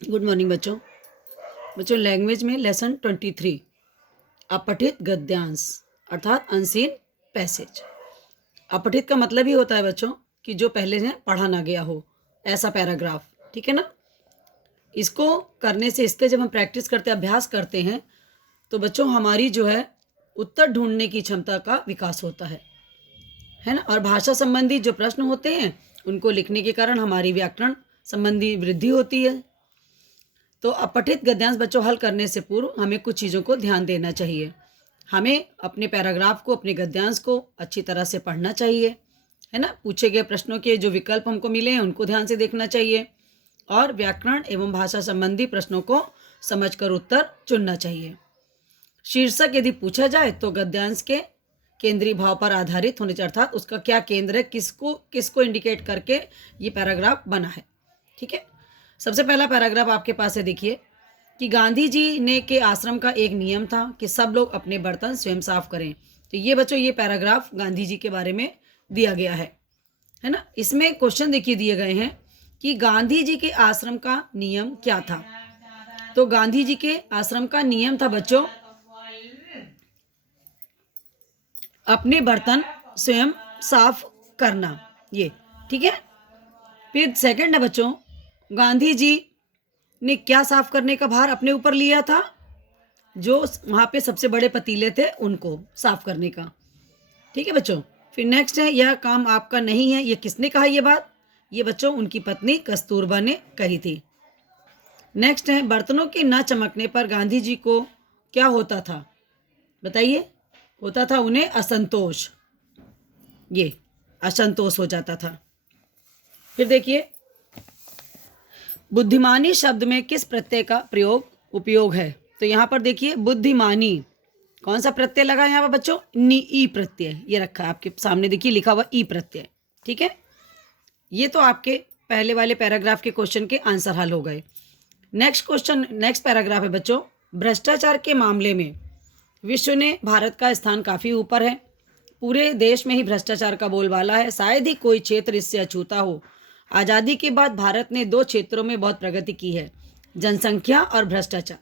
Good morning बच्चों। बच्चों language में लेसन 23 अपठित गद्यांश अर्थात अनसीन पैसेज। अपठित का मतलब ही होता है बच्चों कि जो पहले से पढ़ा ना गया हो, ऐसा पैराग्राफ। ठीक है ना। इसको करने से, इसके जब हम प्रैक्टिस करते अभ्यास करते हैं तो बच्चों हमारी जो है उत्तर ढूंढने की क्षमता का विकास होता है ना। और भाषा संबंधी जो प्रश्न होते हैं उनको लिखने के कारण हमारी व्याकरण संबंधी वृद्धि होती है। तो अपठित गद्यांश बच्चों हल करने से पूर्व हमें कुछ चीज़ों को ध्यान देना चाहिए। हमें अपने पैराग्राफ को, अपने गद्यांश को अच्छी तरह से पढ़ना चाहिए, है ना। पूछे गए प्रश्नों के जो विकल्प हमको मिले हैं उनको ध्यान से देखना चाहिए और व्याकरण एवं भाषा संबंधी प्रश्नों को समझकर उत्तर चुनना चाहिए। शीर्षक यदि पूछा जाए तो गद्यांश के केंद्रीय भाव पर आधारित होने चाहिए, अर्थात उसका क्या केंद्र है, किसको किसको इंडिकेट करके ये पैराग्राफ बना है। ठीक है। सबसे पहला पैराग्राफ आपके पास है, देखिए कि गांधी जी ने के आश्रम का एक नियम था कि सब लोग अपने बर्तन स्वयं साफ करें। तो ये बच्चों ये पैराग्राफ गांधी जी के बारे में दिया गया है ना। इसमें क्वेश्चन देखिए दिए गए हैं कि गांधी जी के आश्रम का नियम क्या था। तो गांधी जी के आश्रम का नियम था बच्चों अपने बर्तन स्वयं साफ करना, ये ठीक है। फिर सेकंड है बच्चों, गांधी जी ने क्या साफ करने का भार अपने ऊपर लिया था, जो वहाँ पे सबसे बड़े पतीले थे उनको साफ करने का। ठीक है बच्चों। फिर नेक्स्ट है, यह काम आपका नहीं है, ये किसने कहा ये बात, ये बच्चों उनकी पत्नी कस्तूरबा ने कही थी। नेक्स्ट है, बर्तनों के न चमकने पर गांधी जी को क्या होता था, बताइए। होता था उन्हें असंतोष, ये असंतोष हो जाता था। फिर देखिए, बुद्धिमानी शब्द में किस प्रत्यय का उपयोग है। तो यहाँ पर देखिए बुद्धिमानी, कौन सा प्रत्यय लगा यहाँ पर बच्चों, ई प्रत्यय, ये रखा है आपके सामने, देखिए लिखा हुआ ई प्रत्यय। ठीक है। ये तो आपके पहले वाले पैराग्राफ के क्वेश्चन के आंसर हल हो गए। नेक्स्ट क्वेश्चन, नेक्स्ट पैराग्राफ है बच्चों, भ्रष्टाचार के मामले में विश्व ने भारत का स्थान काफी ऊपर है। पूरे देश में ही भ्रष्टाचार का बोलबाला है, शायद ही कोई क्षेत्र इससे अछूता हो। आज़ादी के बाद भारत ने 2 क्षेत्रों में बहुत प्रगति की है, जनसंख्या और भ्रष्टाचार।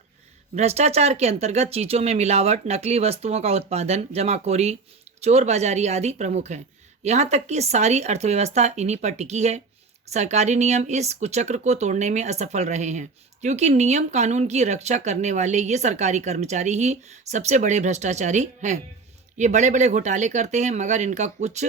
भ्रष्टाचार के अंतर्गत चीज़ों में मिलावट, नकली वस्तुओं का उत्पादन, जमाखोरी, चोर बाजारी आदि प्रमुख हैं। यहाँ तक कि सारी अर्थव्यवस्था इन्हीं पर टिकी है। सरकारी नियम इस कुचक्र को तोड़ने में असफल रहे हैं, क्योंकि नियम कानून की रक्षा करने वाले ये सरकारी कर्मचारी ही सबसे बड़े भ्रष्टाचारी हैं। ये बड़े बड़े घोटाले करते हैं मगर इनका कुछ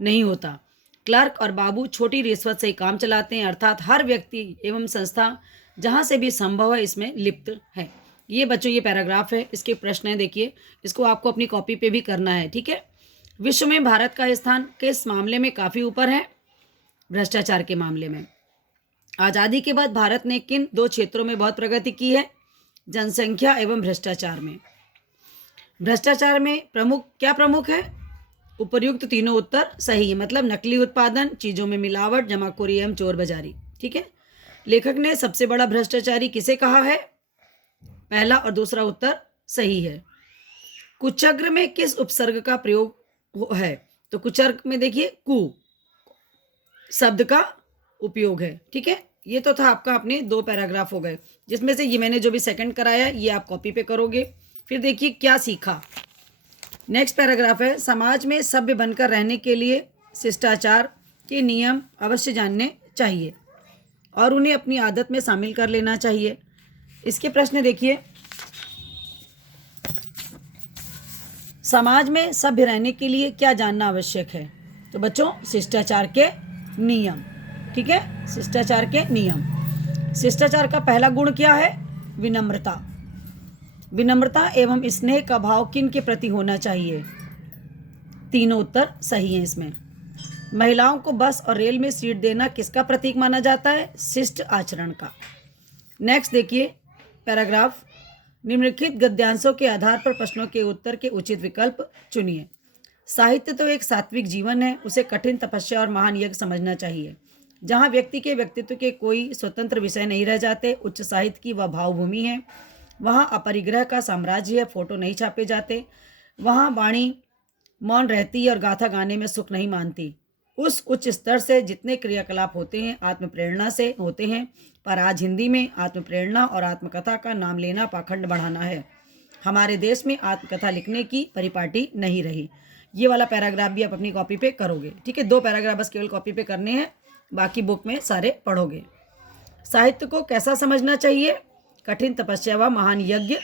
नहीं होता। क्लर्क और बाबू छोटी रिश्वत से ही काम चलाते हैं, अर्थात हर व्यक्ति एवं संस्था जहाँ से भी संभव है इसमें लिप्त है। ये बच्चों ये पैराग्राफ है, इसके प्रश्न है, देखिए इसको आपको अपनी कॉपी पे भी करना है। ठीक है। विश्व में भारत का स्थान किस मामले में काफ़ी ऊपर है, भ्रष्टाचार के मामले में। आज़ादी के बाद भारत ने किन 2 क्षेत्रों में बहुत प्रगति की है, जनसंख्या एवं भ्रष्टाचार में। भ्रष्टाचार में प्रमुख क्या प्रमुख है, उपर्युक्त तीनों उत्तर सही है, मतलब नकली उत्पादन, चीज़ों में मिलावट, जमाखोरी एवं चोर बाजारी। ठीक है। लेखक ने सबसे बड़ा भ्रष्टाचारी किसे कहा है, पहला और दूसरा उत्तर सही है। कुचक्र में किस उपसर्ग का प्रयोग है, तो कुचक्र में देखिए कु शब्द का उपयोग है। ठीक है। ये तो था आपका अपने 2 पैराग्राफ हो गए, जिसमें से ये मैंने जो भी सेकंड कराया ये आप कॉपी पे करोगे। फिर देखिए क्या सीखा। नेक्स्ट पैराग्राफ है, समाज में सभ्य बनकर रहने के लिए शिष्टाचार के नियम अवश्य जानने चाहिए और उन्हें अपनी आदत में शामिल कर लेना चाहिए। इसके प्रश्न देखिए, समाज में सभ्य रहने के लिए क्या जानना आवश्यक है, तो बच्चों शिष्टाचार के नियम। ठीक है। शिष्टाचार के नियम। शिष्टाचार का पहला गुण क्या है, विनम्रता। विनम्रता एवं स्नेह का भाव किन के प्रति होना चाहिए, तीनों उत्तर सही हैं इसमें। महिलाओं को बस और रेल में सीट देना किसका प्रतीक माना जाता है, शिष्ट आचरण का। नेक्स्ट देखिए पैराग्राफ, निम्नलिखित गद्यांशों के आधार पर प्रश्नों के उत्तर के उचित विकल्प चुनिए। साहित्य तो एक सात्विक जीवन है, उसे कठिन तपस्या और महान यज्ञ समझना चाहिए। जहाँ व्यक्ति के व्यक्तित्व के कोई स्वतंत्र विषय नहीं रह जाते, उच्च साहित्य की वह भावभूमि है। वहाँ अपरिग्रह का साम्राज्य है, फोटो नहीं छापे जाते। वहाँ वाणी मौन रहती है और गाथा गाने में सुख नहीं मानती। उस उच्च स्तर से जितने क्रियाकलाप होते हैं आत्मप्रेरणा से होते हैं, पर आज हिंदी में आत्मप्रेरणा और आत्मकथा का नाम लेना पाखंड बढ़ाना है। हमारे देश में आत्मकथा लिखने की परिपाटी नहीं रही। ये वाला पैराग्राफ भी आप अपनी कॉपी पे करोगे, ठीक है। 2 पैराग्राफ बस केवल कॉपी पे करने हैं, बाकी बुक में सारे पढ़ोगे। साहित्य को कैसा समझना चाहिए? कठिन तपस्या व महान यज्ञ।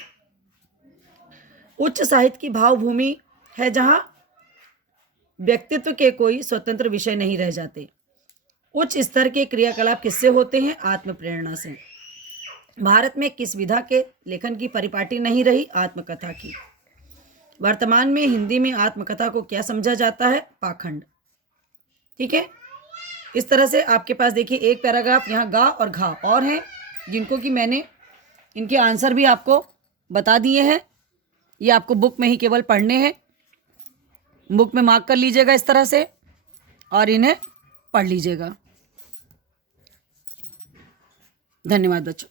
उच्च साहित्य की भावभूमि है जहाँ व्यक्तित्व के कोई स्वतंत्र विषय नहीं रह जाते। उच्च स्तर के क्रियाकलाप किससे होते हैं? आत्मप्रेरणा से। भारत में किस विधा के लेखन की परिपाटी नहीं रही? आत्मकथा की। वर्तमान में हिंदी में आत्मकथा को क्या समझा जाता है? पाखंड। ठीक है, इस तरह से आपके पास देखिए एक पैराग्राफ यहाँ गा और घा और हैं, जिनको कि मैंने इनके आंसर भी आपको बता दिए हैं। ये आपको बुक में ही केवल पढ़ने हैं, बुक में मार्क कर लीजिएगा इस तरह से और इन्हें पढ़ लीजिएगा। धन्यवाद बच्चों।